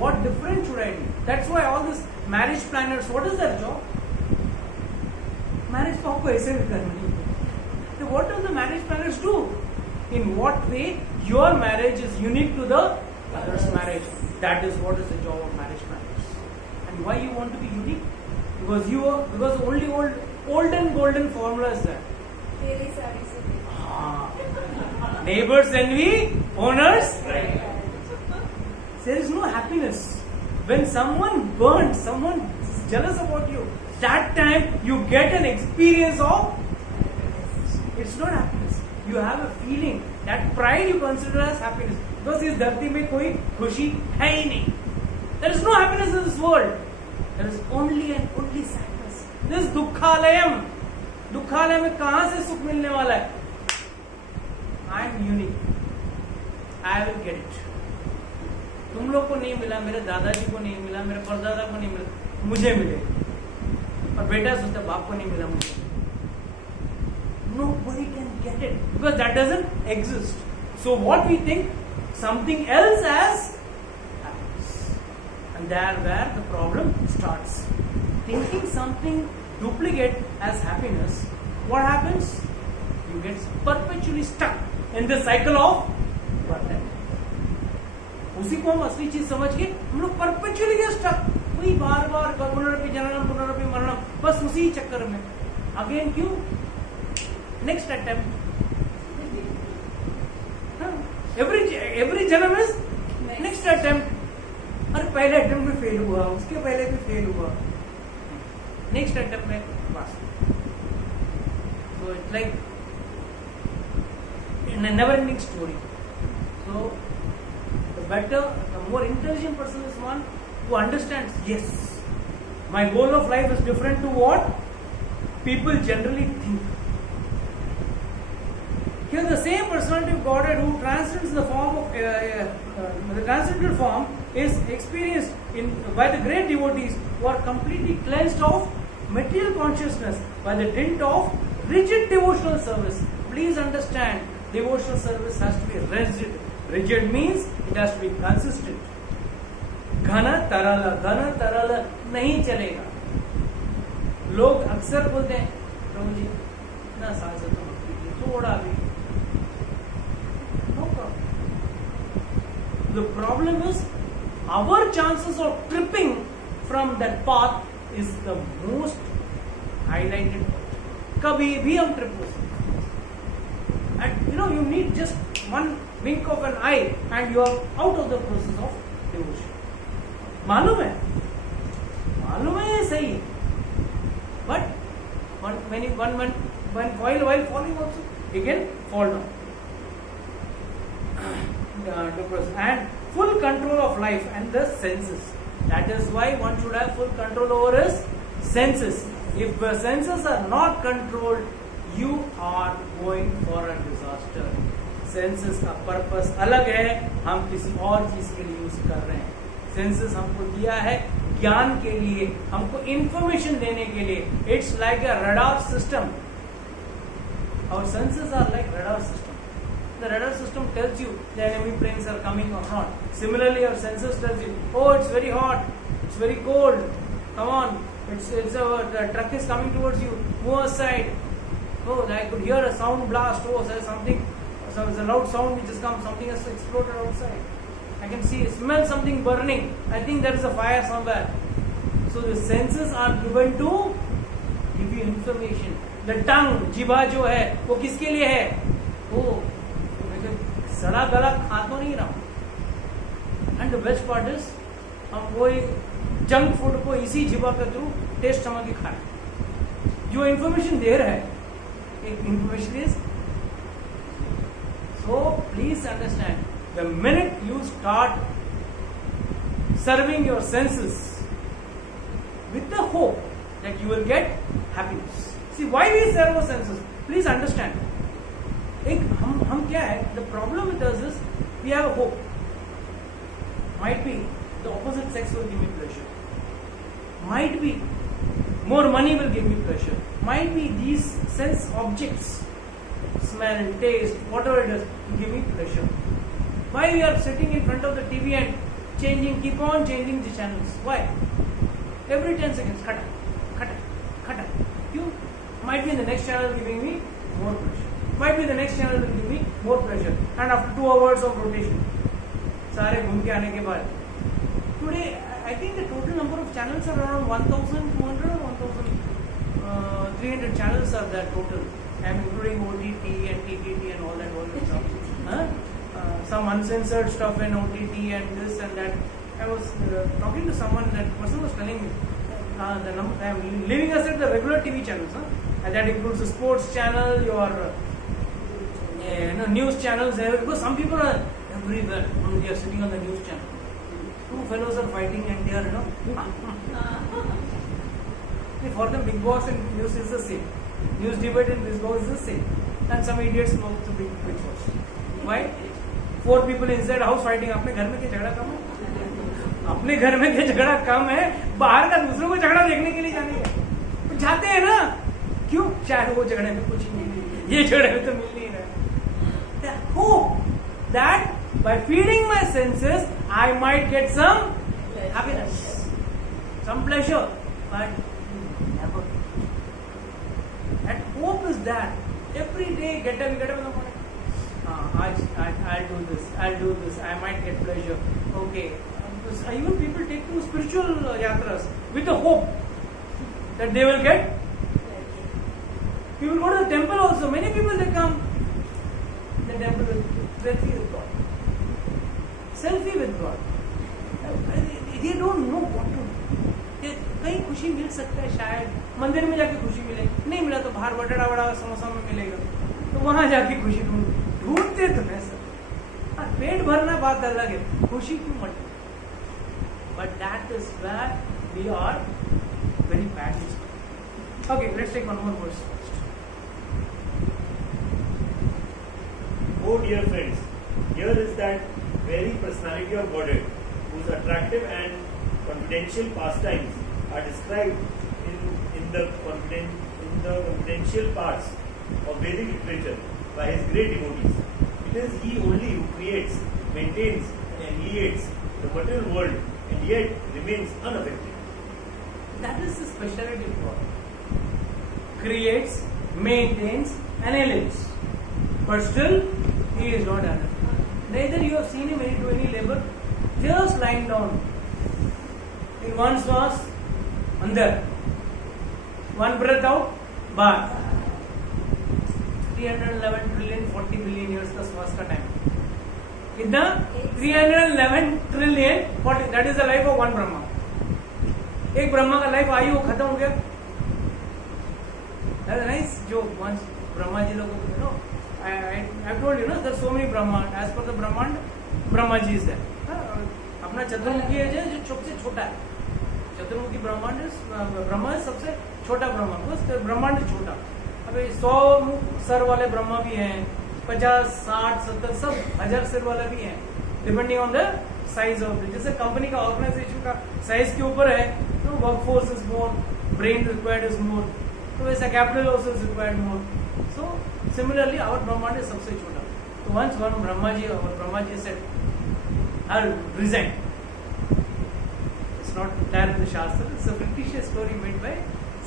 What different should I do? That's why all these marriage planners, what is their job? Marriage तो आपको ऐसे भी करना है. So what do the marriage planners do? In what way your marriage is unique to the other's marriage? That is what is the job of marriage planners. And why you want to be unique? Because only old and golden formula is there. तेरी साड़ी से Neighbors envy, owners. There is no happiness. When someone burns, someone is jealous about you, that time you get an experience of, it's not happiness. You have a feeling, that pride you consider as happiness. Because इस धरती में कोई खुशी है ही नहीं. There is no happiness in this world. There is only and only sadness. This दुखालयम. दुखालय में कहाँ से सुख मिलने वाला है? I am unique. I will get it. तुम लोग को नहीं मिला, मेरे दादाजी को नहीं मिला, मेरे परदादा को नहीं मिला, मुझे मिले. और बेटा सोचता बाप को नहीं मिला मुझे. Nobody can get it because that doesn't exist. So what we think, something else as happiness, and there where the problem starts. Thinking something duplicate as happiness, what happens? You get perpetually stuck in the cycle of birth and death. उसी को हम असली चीज समझ के हम लोग perpetually get stuck. वही बार बार पुनरपि जननम पुनरपि मरणम, बस उसी चक्कर में. Again क्यों? Next attempt. Every जन्म is next attempt. अरे पहले अटेम्प्ट में फेल हुआ, उसके पहले भी फेल हुआ, नेक्स्ट अटेम्प्ट में पास. So it's like in a never-ending story. So the more intelligent person is one who understands, yes, my goal of life is different to what people generally think. Here the same personality of Godhead who transcends the form of the transcendental form is experienced by the great devotees who are completely cleansed of material consciousness by the dint of rigid devotional service. Please understand, devotional service has to be rigid. Rigid means it has to be consistent. घन तरल नहीं चलेगा. लोग अक्सर बोलते हैं प्रभु जी इतना साल से तो थोड़ा भी. No problem. The problem is our chances of tripping from that path is the most highlighted point. कभी भी हम ट्रिप हो सकते हैं. And you need just one wink of an eye and you are out of the process of devotion. मालूम है ये सही है. But while falling also, he can fall down. And full control of life and the senses. That is why one should have full control over his senses. If the senses are not controlled, you are going for a disaster. Senses का purpose अलग है, हम किसी और चीज के लिए use कर रहे हैं. सेंसेस हमको दिया है ज्ञान के लिए, हमको इंफॉर्मेशन देने के लिए. It's like a radar system. Our senses are like radar system. The radar system tells you the enemy planes are coming or not. Similarly, your senses tells you, oh, it's very hot, it's very cold. Come on, the truck is coming towards you. Move aside. Oh, I could hear a sound blast. Oh, there's something. There's a loud sound which has come. Something has exploded outside. I can smell something burning. I think there is a fire somewhere. So the senses are given to give you information. The tongue, जिभा जो है, वो किसके लिए है? वो सड़ा गला खा तो नहीं रहा. And the best part is, हम वो जंक फूड को इसी जिभा के थ्रू टेस्ट समझ के खा रहे. जो इंफॉर्मेशन दे रहा है, information is. So please understand, the minute you start serving your senses with the hope that you will get happiness. See, why we serve our senses? Please understand. हम क्या है? The problem with us is we have a hope. Might be the opposite sex will give me pleasure. Might be more money will give me pleasure. Might be these sense objects, smell, taste, whatever it is, will give me pleasure. Why we are sitting in front of the TV and keep on changing the channels? Why? Every 10 seconds, cut. You might be in the next channel giving me more pleasure. Might be the next channel will give me more pleasure. And after 2 hours of rotation, सारे घूम के आने के बाद, today I think the total number of channels are around 1,200 or 1,300 channels are there total. I'm including OTT and TTT and all that stuff. Some uncensored stuff in OTT and this and that. I was talking to someone, that person was telling me I'm leaving aside the regular TV channels, and that includes the sports channel, your news channels. Because some people are everywhere. They are sitting on the news channel. 2 fellows are fighting and they are, for them Big Boss and news is the same. News debate and Big Boss is the same. And some idiots know to Big Boss. Why? 4 people inside house fighting. अपने घर में क्या झगड़ा कम है? अपने घर में क्या झगड़ा कम है? बाहर का दूसरों को झगड़ा देखने के लिए जाने का तो जाते हैं ना. क्यों? शायद वो झगड़े में कुछ नहीं मिले, ये झगड़े में तो मिल नहीं रहा. Hope that by feeding my senses I might get some happiness, some pleasure, but never. And hope is that every day get up in the morning. I'll do this. I might get pleasure. Okay. Even people take to spiritual yatras with the hope that they will get. People go to the temple also. Many people they come. The temple will selfie with God. Selfie with God. They don't know what to do. कहीं खुशी मिल सकता है शायद. मंदिर में जाके खुशी मिले. नहीं मिला तो बाहर बड़ा बड़ा समोसा में मिलेगा. तो वहां जाके खुशी ढूंढते तो है सब. पेट भरना बात अलग है. खुशी क्यों मत? But that is where we are very badly stuck. Okay, let's take one more verse first. Oh dear friends, here is that very personality of Godhead whose attractive and confidential pastimes are described in the confidential parts of Vedic literature by his great devotees. It is he only who creates, maintains, and annihilates the material world and yet remains unaffected. That is the speciality of God. Creates, maintains, annihilates. But still, he is not unaffected. Neither you have seen him do any labor, just lying down. In one श्वास अंदर, one breath out, बाहर. 311 trillion 40 billion years का श्वास का time. कितना? 311 trillion 40. That is the life of one Brahma. एक ब्रह्मा का life आयु खत्म हो गया. That's a nice joke. Once Brahma ji लोगों को, you know, I told you, no, there are so many Brahma. As per the Brahmand, Brahma ji is there. अपना चतुर्मुखी है जो सबसे छोटा है. चतुर्मुखी ब्रह्मा है सबसे छोटा ब्रह्मा. बस ब्रह्मांड छोटा. अबे 100 सर वाले ब्रह्मा भी हैं, 50, 60, 70 सब 1000 सर वाला भी हैं. Depending on the size of the, जैसे कंपनी का ऑर्गेनाइजेशन का साइज के ऊपर है, तो workforce is more, brain required is more, तो वैसा capital also is required more. So similarly our brahmand is सबसे छोटा. तो once one Brahma ji said, I'll resign. It's not there in the Shastra. It's a fictitious story made by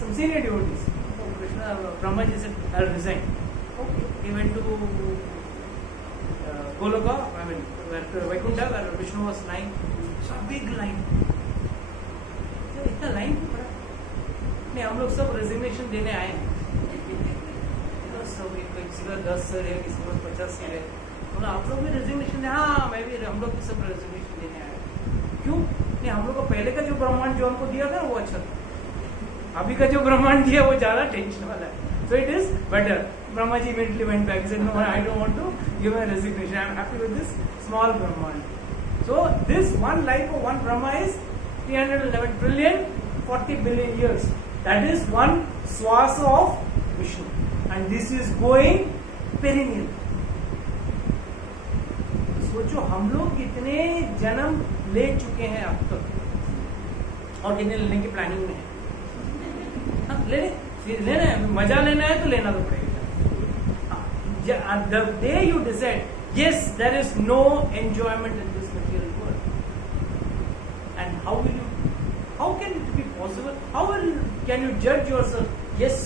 some senior devotees. So Krishna, Brahma ji said, I'll resign. Okay. He went to Goloka, I mean, Vaikuntha, where Vishnu was lying. It's a big line. So, इतना line क्यों पड़ा? नहीं, हम लोग सब resignation देने आए हैं. सब किसी का 10 सर है, किसी का 50 सर है. आप लोग भी रेजिग्नेशन दे. हाँ, मैं भी, हम लोग भी सब रेजिग्नेशन देने आए. क्यों? नहीं, हम लोग को पहले का जो ब्रह्मांड जो हमको दिया था वो अच्छा था. अभी का जो ब्रह्मांड दिया वो ज्यादा टेंशन वाला है. So it is better. Brahma ji immediately went back. He said, no, I don't want to give a resignation. I am happy with this small brahmand. So this one life of one Brahma is 311 trillion 40 billion years. That is one swasa of Vishnu, and this is going perennial. सोचो हम लोग कितने जन्म ले चुके हैं अब तक, और कितने लेने की प्लानिंग में है. लेना है, मजा लेना है तो लेना तो पड़ेगा. The day you decide, yes, there is no enjoyment in this material world, and how can it be possible? Can you judge yourself? Yes,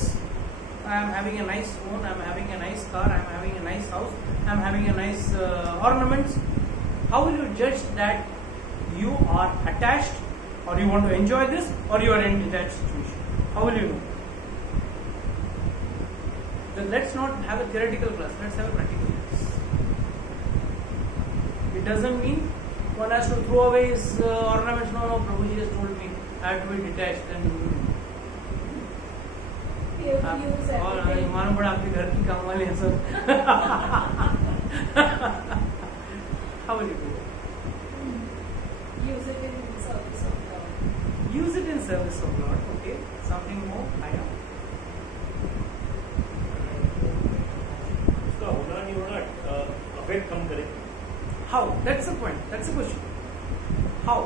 I am having a nice phone, I am having a nice car, I am having a nice house, I am having a nice ornaments. How will you judge that you are attached, or you want to enjoy this, or you are in a detached situation? How will you know? So let's not have a theoretical class, let's have a practical class. It doesn't mean one has to throw away his ornaments. No, Prabhuji has told me I have to be detached and मालूम पड़ा आपके घर की काम वाले हैं सब. How will you do it? Use it in service of God. Use it in service of Lord. Okay, something more. I know. उसका होना नहीं होना अफेक्ट कम करे. How? That's the point. That's the question. How?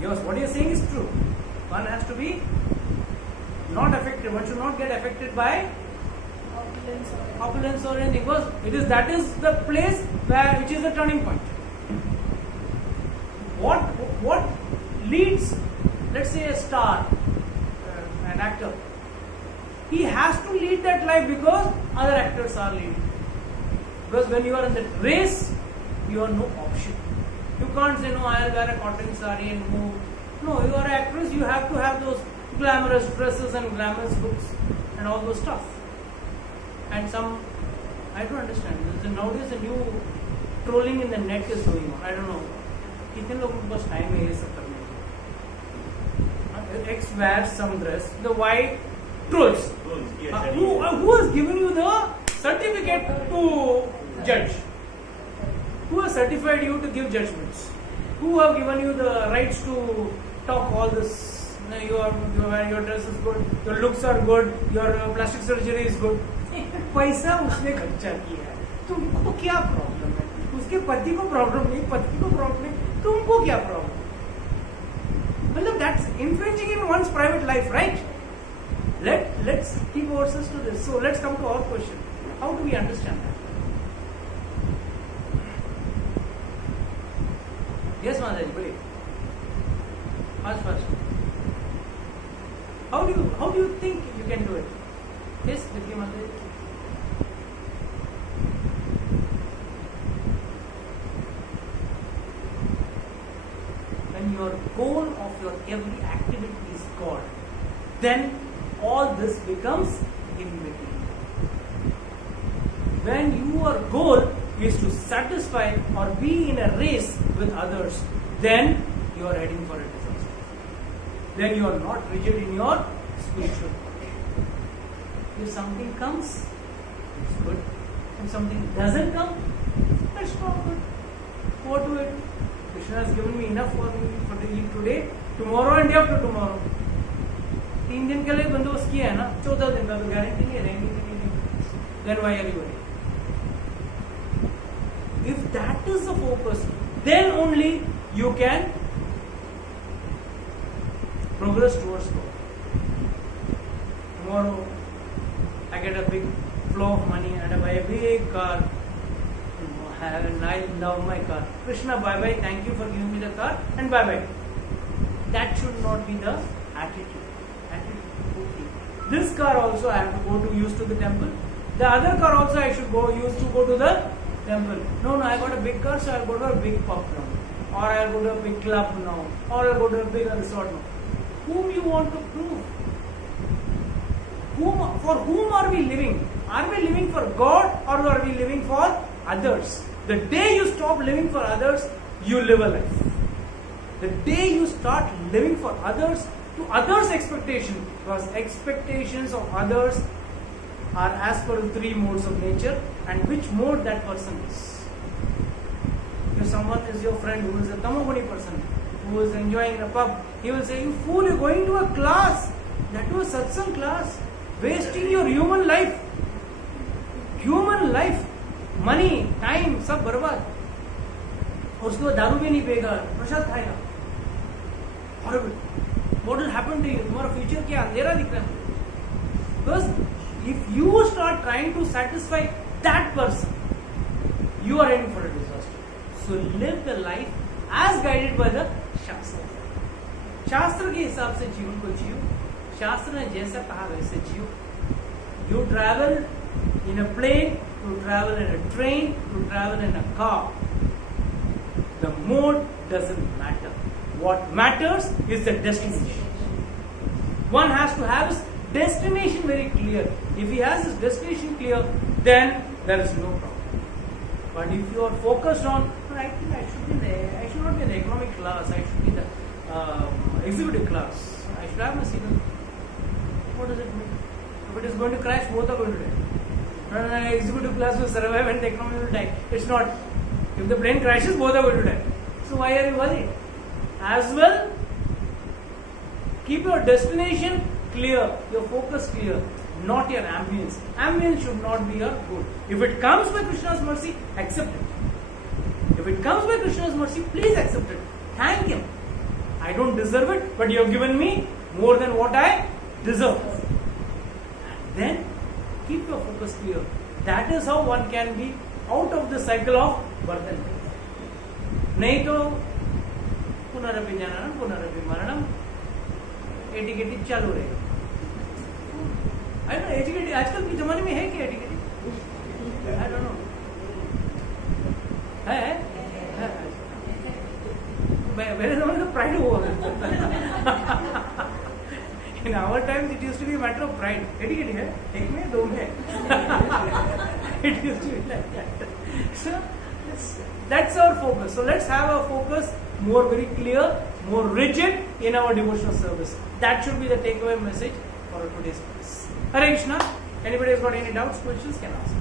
Yes, what you're saying is true. One has to be not affected. One should not get affected by opulence or anything, because that is the place which is the turning point. What leads, let's say, a star, an actor? He has to lead that life because other actors are leading. Because when you are in the race, you have no option. You can't say, no, I'll wear a cotton saree and move. No, you are an actress, you have to have those glamorous dresses and glamorous looks and all those stuff. And I don't understand. Nowadays a new trolling in the net is going on. I don't know. कितने लोगों के पास time है ये सब करने के? X wears some dress, the Y trolls. Who has given you the certificate to judge? Who has certified you to give judgments? Who have given you the rights to talk all this? Your dress is good, your looks are good, your plastic surgery is good. पैसा उसने खर्चा किया है, तुमको क्या problem है? उसके पति को प्रॉब्लम नहीं, पत्नी को प्रॉब्लम नहीं, तुमको क्या प्रॉब्लम? मतलब that's infringing in one's private life, right? Let's keep ourselves to this. So let's come to our question. How do we understand that? Yes, Mataji, please. Fast. How do you think you can do it? Yes, Divya Mataji. When your goal of your every activity is God, then all this becomes immaterial. When your goal is to satisfy or be in a race with others, then you are heading for a disaster. Then you are not rigid in your spiritual life. If something comes, it's good. If something doesn't come, that's not good. Go to it. Krishna has given me enough for the eat today, tomorrow and day after tomorrow. 3 दिन के लिए बंदोबस्त किया है ना, 14 दिन का तो गारंटी नहीं रहेंगे. Then why are you worried? If that is the focus, then only you can progress towards God. Tomorrow I get a big flow of money and I buy a big car. And I love my car. Krishna, bye bye. Thank you for giving me the car and bye bye. That should not be the attitude. Okay. This car also I have to go to use to the temple. The other car also I should use to go to the temple. No, I got a big car, so I'll go to a big pub now. Or I'll go to a big club now. Or I'll go to a big resort now. Whom you want to prove? For whom are we living? Are we living for God or are we living for others? The day you stop living for others, you live a life. The day you start living for others, to others' expectation, because expectations of others are as per the 3 modes of nature and which mode that person is. If someone is your friend who is a tamoguni person, who is enjoying a pub, he will say, you fool, you're going to a class, that was a satsang class, wasting your human life. Human life. Money, time सब बर्बाद. और उसके बाद दारू भी नहीं पिएगा, प्रसाद खाएगा. Horrible. What will happen to you? तुम्हारा फ्यूचर क्या अंधेरा दिख रहा है. Because if you start trying to satisfy that person, you are in for a disaster. So live the life as guided by the Shastra. शास्त्र के हिसाब से जीवन को जियो. शास्त्र ने जैसा कहा वैसे जियो. You travel in a plane, to travel in a train, to travel in a car. The mode doesn't matter. What matters is the destination. One has to have his destination very clear. If he has his destination clear, then there is no problem. But if you are focused on, I think I should not be in the economic class, I should be in the executive class, I should have my signal. What does it mean? If it is going to crash, both are going to die. Executive class will survive and the economy will die. It's not. If the plane crashes, both are going to die. So why are you worried? As well, keep your destination clear, your focus clear, not your ambience. Ambience should not be your goal. If it comes by Krishna's mercy, accept it. If it comes by Krishna's mercy, please accept it. Thank Him. I don't deserve it, but you have given me more than what I deserve. And then keep your focus clear. That is how one can be out of the cycle of birth and death. नहीं तो पुनरपि जननम पुनरपि मरणम एटिकेटिव चालू रहेगा. I don't know, एटिकेटिव आजकल के जमाने में है क्या एटिकेटिव? I don't know. है? मेरे जमाने में प्राइड हुआ. In our times, it used to be a matter of pride. एटिकेटिव है, एक में दो में. It used to be like that. So that's our focus. So let's have our focus more very clear, more rigid in our devotional service. That should be the takeaway message for today's class. Hare Krishna. Anybody has got any doubts, questions, can ask.